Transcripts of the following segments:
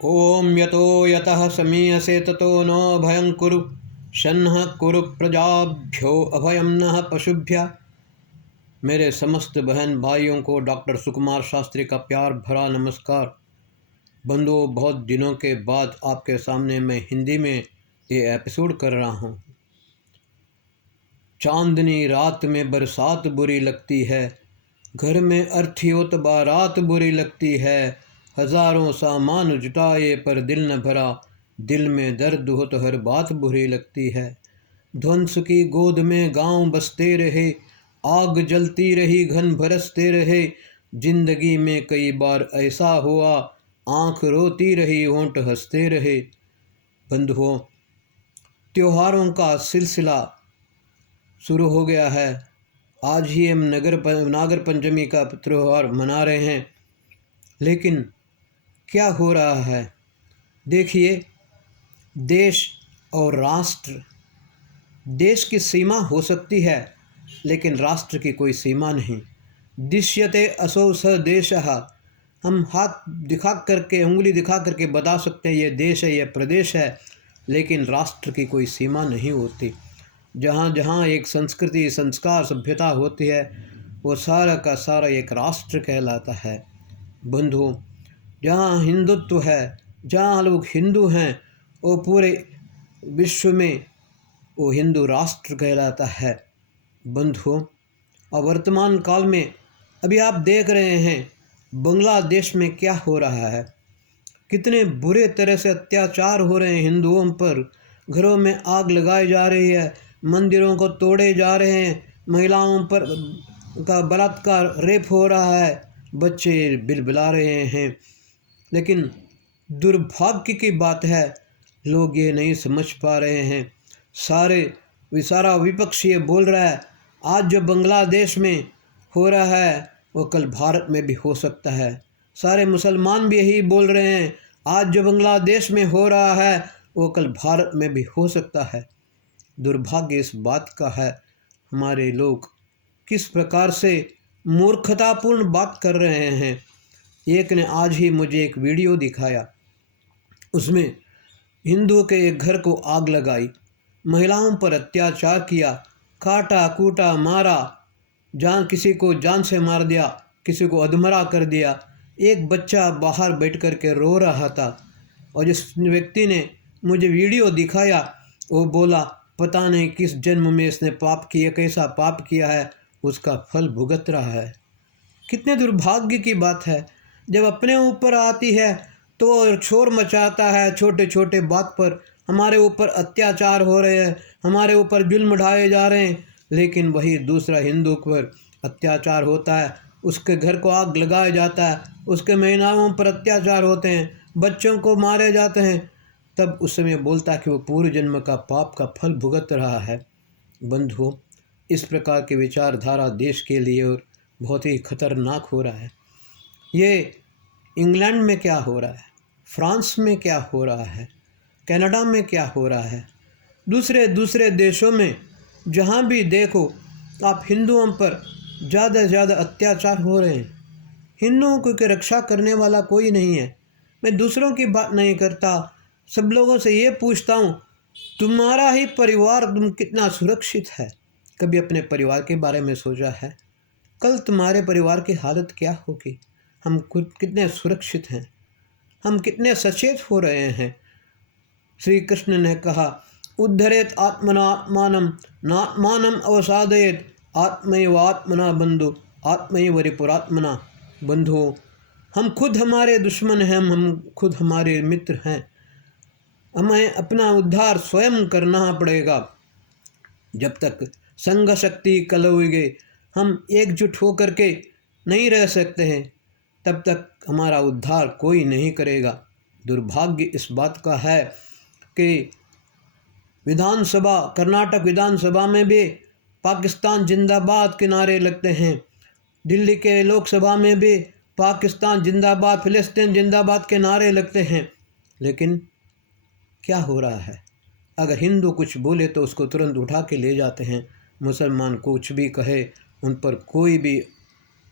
ओम यतो यतः समीयसे ततो नो भयं कुरु शन्नः कुरु प्रजाभ्यो अभयं नः पशुभ्य। मेरे समस्त बहन भाइयों को डॉक्टर सुकुमार शास्त्री का प्यार भरा नमस्कार। बंधुओं, बहुत दिनों के बाद आपके सामने मैं हिंदी में ये एपिसोड कर रहा हूँ। चांदनी रात में बरसात बुरी लगती है, घर में अर्थी हो तो बारात बुरी लगती है। हजारों सामान जुटाए पर दिल न भरा, दिल में दर्द हो तो हर बात बुरी लगती है। ध्वंस की गोद में गांव बसते रहे, आग जलती रही घन बरसते रहे। जिंदगी में कई बार ऐसा हुआ, आंख रोती रही होंठ हंसते रहे। बंधुओं, त्योहारों का सिलसिला शुरू हो गया है। आज ही हम नागर पंचमी का त्यौहार मना रहे हैं, लेकिन क्या हो रहा है? देखिए, देश और राष्ट्र, देश की सीमा हो सकती है लेकिन राष्ट्र की कोई सीमा नहीं। दृश्यते असौ स देशः, हम हाथ दिखा करके, उंगली दिखा करके बता सकते हैं ये देश है, ये प्रदेश है, लेकिन राष्ट्र की कोई सीमा नहीं होती। जहाँ जहाँ एक संस्कृति, संस्कार, सभ्यता होती है, वो सारा का सारा एक राष्ट्र कहलाता है। बंधुओं, जहाँ हिंदुत्व है, जहाँ लोग हिंदू हैं, वो पूरे विश्व में वो हिंदू राष्ट्र कहलाता है। बंधुओं, और वर्तमान काल में अभी आप देख रहे हैं बांग्लादेश में क्या हो रहा है। कितने बुरे तरह से अत्याचार हो रहे हैं हिंदुओं पर। घरों में आग लगाई जा रही है, मंदिरों को तोड़े जा रहे हैं, महिलाओं पर का बलात्कार, रेप हो रहा है, बच्चे बिलबिला रहे हैं। लेकिन दुर्भाग्य की बात है, लोग ये नहीं समझ पा रहे हैं। सारा विपक्ष ये बोल रहा है आज जो बांग्लादेश में हो रहा है वो कल भारत में भी हो सकता है। सारे मुसलमान भी यही बोल रहे हैं आज जो बांग्लादेश में हो रहा है वो कल भारत में भी हो सकता है। दुर्भाग्य इस बात का है, हमारे लोग किस प्रकार से मूर्खतापूर्ण बात कर रहे हैं। एक ने आज ही मुझे एक वीडियो दिखाया, उसमें हिंदुओं के एक घर को आग लगाई, महिलाओं पर अत्याचार किया, काटा कूटा मारा, किसी को जान से मार दिया, किसी को अधमरा कर दिया। एक बच्चा बाहर बैठ कर के रो रहा था और जिस व्यक्ति ने मुझे वीडियो दिखाया वो बोला पता नहीं किस जन्म में इसने पाप किया, कैसा पाप किया है, उसका फल भुगत रहा है। कितने दुर्भाग्य की बात है, जब अपने ऊपर आती है तो शोर मचाता है। छोटे छोटे बात पर हमारे ऊपर अत्याचार हो रहे हैं, हमारे ऊपर जुल्म ढाए जा रहे हैं, लेकिन वही दूसरा हिंदू पर अत्याचार होता है, उसके घर को आग लगाया जाता है, उसके महिलाओं पर अत्याचार होते हैं, बच्चों को मारे जाते हैं, तब उस समय बोलता है कि वो पूर्व जन्म का पाप का फल भुगत रहा है। बंधुओं, इस प्रकार की विचारधारा देश के लिए बहुत ही खतरनाक हो रहा है। ये इंग्लैंड में क्या हो रहा है, फ्रांस में क्या हो रहा है, कनाडा में क्या हो रहा है, दूसरे देशों में जहाँ भी देखो आप हिंदुओं पर ज़्यादा से ज़्यादा अत्याचार हो रहे हैं। हिंदुओं की रक्षा करने वाला कोई नहीं है। मैं दूसरों की बात नहीं करता, सब लोगों से ये पूछता हूँ तुम्हारा ही परिवार, तुम कितना सुरक्षित है? कभी अपने परिवार के बारे में सोचा है? कल तुम्हारे परिवार की हालत क्या होगी? हम खुद कितने सुरक्षित हैं, हम कितने सचेत हो रहे हैं। श्री कृष्ण ने कहा उद्धरेत आत्मनात्मानं नात्मानं अवसादयेत आत्मैवात्मना बंधु आत्मैव रिपुरात्मना। बंधुओं, हम खुद हमारे दुश्मन हैं, हम खुद हमारे मित्र हैं। हमें अपना उद्धार स्वयं करना पड़ेगा। जब तक संघ शक्ति कलौगे, हम एकजुट होकर के नहीं रह सकते हैं, तब तक हमारा उद्धार कोई नहीं करेगा। दुर्भाग्य इस बात का है कि विधानसभा, कर्नाटक विधानसभा में भी पाकिस्तान जिंदाबाद के नारे लगते हैं, दिल्ली के लोकसभा में भी पाकिस्तान जिंदाबाद, फिलिस्तीन जिंदाबाद के नारे लगते हैं, लेकिन क्या हो रहा है? अगर हिंदू कुछ बोले तो उसको तुरंत उठा के ले जाते हैं, मुसलमान कुछ भी कहे उन पर कोई भी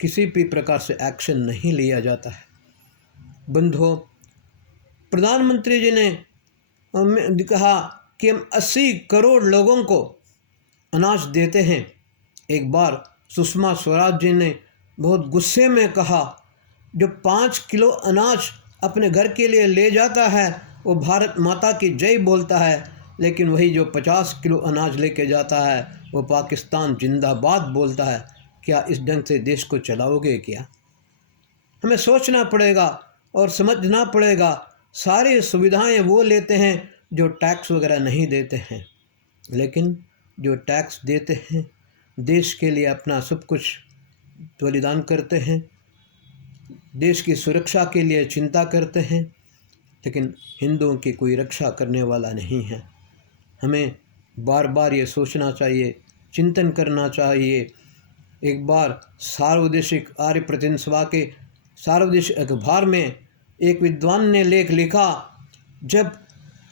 किसी भी प्रकार से एक्शन नहीं लिया जाता है। बंधुओं, प्रधानमंत्री जी ने कहा कि हम 80 करोड़ लोगों को अनाज देते हैं। एक बार सुषमा स्वराज जी ने बहुत गुस्से में कहा, जो 5 किलो अनाज अपने घर के लिए ले जाता है वो भारत माता की जय बोलता है, लेकिन वही जो 50 किलो अनाज लेके जाता है वो पाकिस्तान जिंदाबाद बोलता है। क्या इस ढंग से देश को चलाओगे क्या? हमें सोचना पड़ेगा और समझना पड़ेगा। सारी सुविधाएं वो लेते हैं जो टैक्स वगैरह नहीं देते हैं, लेकिन जो टैक्स देते हैं देश के लिए अपना सब कुछ बलिदान करते हैं, देश की सुरक्षा के लिए चिंता करते हैं, लेकिन हिंदुओं की कोई रक्षा करने वाला नहीं है। हमें बार बार ये सोचना चाहिए, चिंतन करना चाहिए। एक बार सार्वदेशिक आर्य प्रतिनिधि सभा के सार्वदेशिक अखबार में एक विद्वान ने लेख लिखा, जब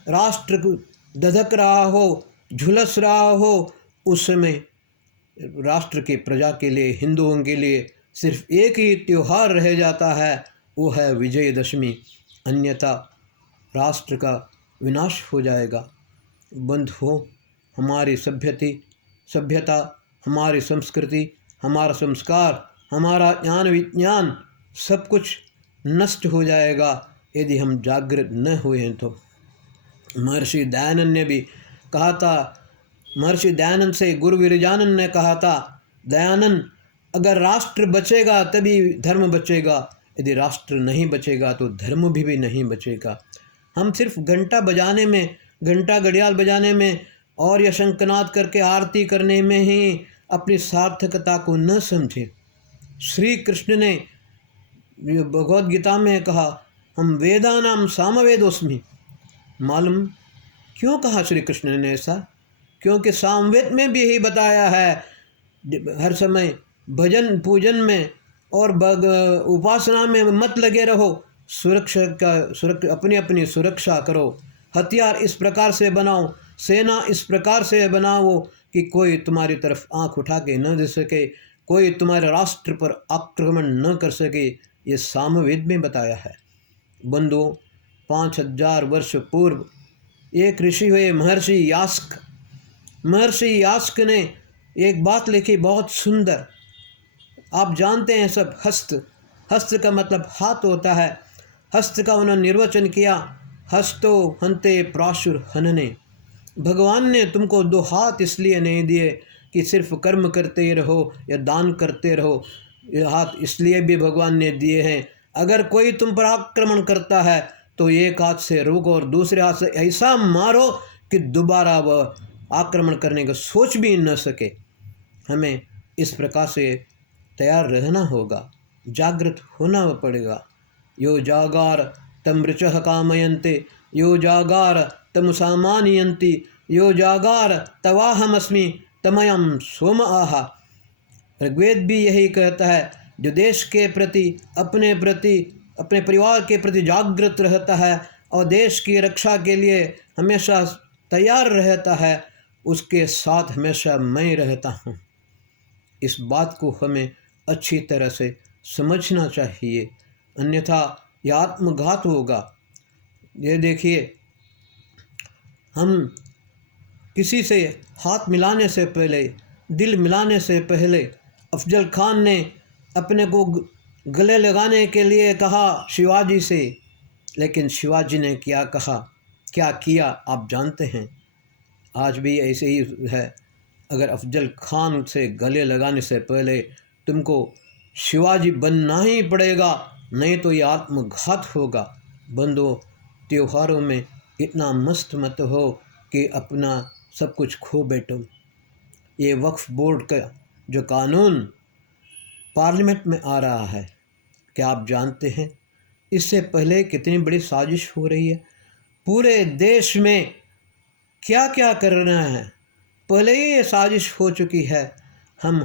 राष्ट्र धधक रहा हो, झुलस रहा हो, उस समय राष्ट्र की प्रजा के लिए, हिंदुओं के लिए सिर्फ एक ही त्यौहार रह जाता है, वो है विजयदशमी, अन्यथा राष्ट्र का विनाश हो जाएगा। बंधुओं, हमारी सभ्यता, हमारी संस्कृति, हमारा संस्कार, हमारा ज्ञान विज्ञान सब कुछ नष्ट हो जाएगा यदि हम जागृत न हुए तो। महर्षि दयानंद ने भी कहा था, महर्षि दयानंद से गुरु विरजानंद ने कहा था, दयानंद अगर राष्ट्र बचेगा तभी धर्म बचेगा, यदि राष्ट्र नहीं बचेगा तो धर्म भी नहीं बचेगा। हम सिर्फ घंटा बजाने में, घंटा घड़ियाल बजाने में और या शंखनाद करके आरती करने में ही अपनी सार्थकता को न समझें। श्री कृष्ण ने भगवद गीता में कहा, हम वेदानाम सामवेदोस्मि। मालूम क्यों कहा श्री कृष्ण ने ऐसा? क्योंकि सामवेद में भी यही बताया है, हर समय भजन पूजन में और उपासना में मत लगे रहो, अपनी अपनी सुरक्षा करो, हथियार इस प्रकार से बनाओ, सेना इस प्रकार से बनाओ कि कोई तुम्हारी तरफ आंख उठा के न दे सके, कोई तुम्हारे राष्ट्र पर आक्रमण न कर सके। ये सामवेद में बताया है। बंधुओं, 5000 वर्ष पूर्व एक ऋषि हुए महर्षि यास्क। महर्षि यास्क ने एक बात लिखी बहुत सुंदर। आप जानते हैं सब, हस्त का मतलब हाथ होता है। हस्त का उन्होंने निर्वचन किया, हस्तो हंते प्राशुर हनने। भगवान ने तुमको 2 हाथ इसलिए नहीं दिए कि सिर्फ कर्म करते ही रहो या दान करते रहो। ये हाथ इसलिए भी भगवान ने दिए हैं, अगर कोई तुम पर आक्रमण करता है तो एक हाथ से रोको और दूसरे हाथ से ऐसा मारो कि दोबारा वह आक्रमण करने का सोच भी न सके। हमें इस प्रकार से तैयार रहना होगा, जागृत होना पड़ेगा। यो जागार तम ऋचः कामयन्ते, यो जागार तम सामानयन्ति, यो जागार तवाहमस्मि तमयम सोम आहा। ऋग्वेद भी यही कहता है, जो देश के प्रति, अपने परिवार के प्रति जागृत रहता है और देश की रक्षा के लिए हमेशा तैयार रहता है, उसके साथ हमेशा मैं रहता हूँ। इस बात को हमें अच्छी तरह से समझना चाहिए, अन्यथा यह आत्मघात होगा। ये देखिए, हम किसी से हाथ मिलाने से पहले, दिल मिलाने से पहले, अफजल खान ने अपने को गले लगाने के लिए कहा शिवाजी से, लेकिन शिवाजी ने क्या कहा, क्या किया आप जानते हैं। आज भी ऐसे ही है। अगर अफजल खान से गले लगाने से पहले तुमको शिवाजी बनना ही पड़ेगा, नहीं तो ये आत्मघात होगा। बंधुओं, त्योहारों में इतना मस्त मत हो कि अपना सब कुछ खो बैठो। ये वक्फ बोर्ड का जो कानून पार्लियामेंट में आ रहा है, क्या आप जानते हैं इससे पहले कितनी बड़ी साजिश हो रही है? पूरे देश में क्या क्या करना है, पहले ही ये साजिश हो चुकी है। हम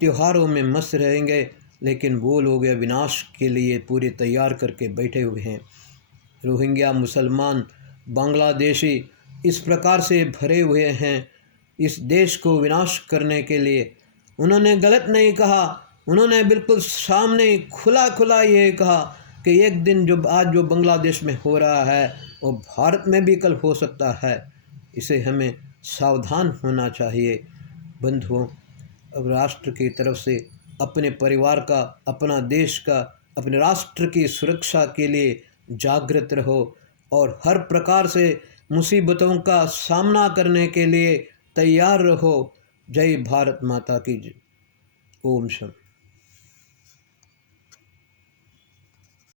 त्योहारों में मस्त रहेंगे, लेकिन वो लोग विनाश के लिए पूरे तैयार करके बैठे हुए हैं। रोहिंग्या मुसलमान, बांग्लादेशी इस प्रकार से भरे हुए हैं इस देश को विनाश करने के लिए। उन्होंने गलत नहीं कहा, उन्होंने बिल्कुल सामने खुला खुला ये कहा कि एक दिन जो आज जो बांग्लादेश में हो रहा है वो भारत में भी कल हो सकता है। इसे हमें सावधान होना चाहिए। बंधुओं, अब राष्ट्र की तरफ से अपने परिवार का, अपना देश का, अपने राष्ट्र की सुरक्षा के लिए जागृत रहो और हर प्रकार से मुसीबतों का सामना करने के लिए तैयार रहो। जय भारत माता की जय। ओम शांति।